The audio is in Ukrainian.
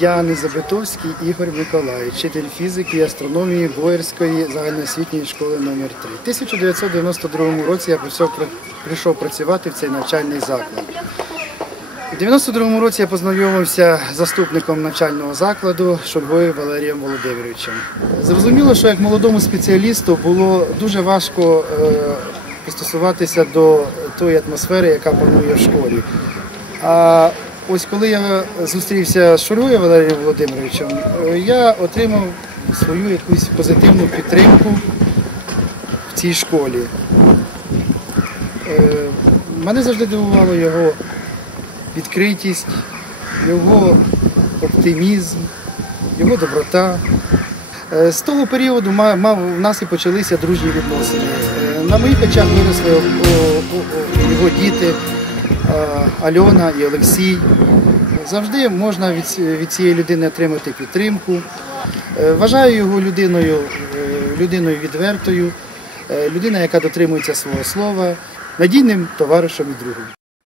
Я Незабитовський Ігор Миколаївич, вчитель фізики і астрономії Боярської загальноосвітньої школи номер 3 У 1992 році я прийшов, прийшов працювати в цей навчальний заклад. У 92-му році я познайомився з заступником навчального закладу Шульгою Валерієм Володимировичем. Зрозуміло, що як молодому спеціалісту було дуже важко е, пристосуватися до тої атмосфери, яка панує в школі. А ось коли я зустрівся з Шульгою Валерієм Володимировичем, е, я отримав свою якусь позитивну підтримку в цій школі. Е, Мене завжди дивувало його відкритість, його оптимізм, його доброта. Е, З того періоду в нас і почалися дружні відносини. Е, На моїх очах виросли його діти е, Альона і Олексій. Завжди можна від, від цієї людини отримати підтримку. Е, Вважаю його людиною, е, людиною відвертою, е, людина, яка дотримується свого слова, надійним товаришем і другом.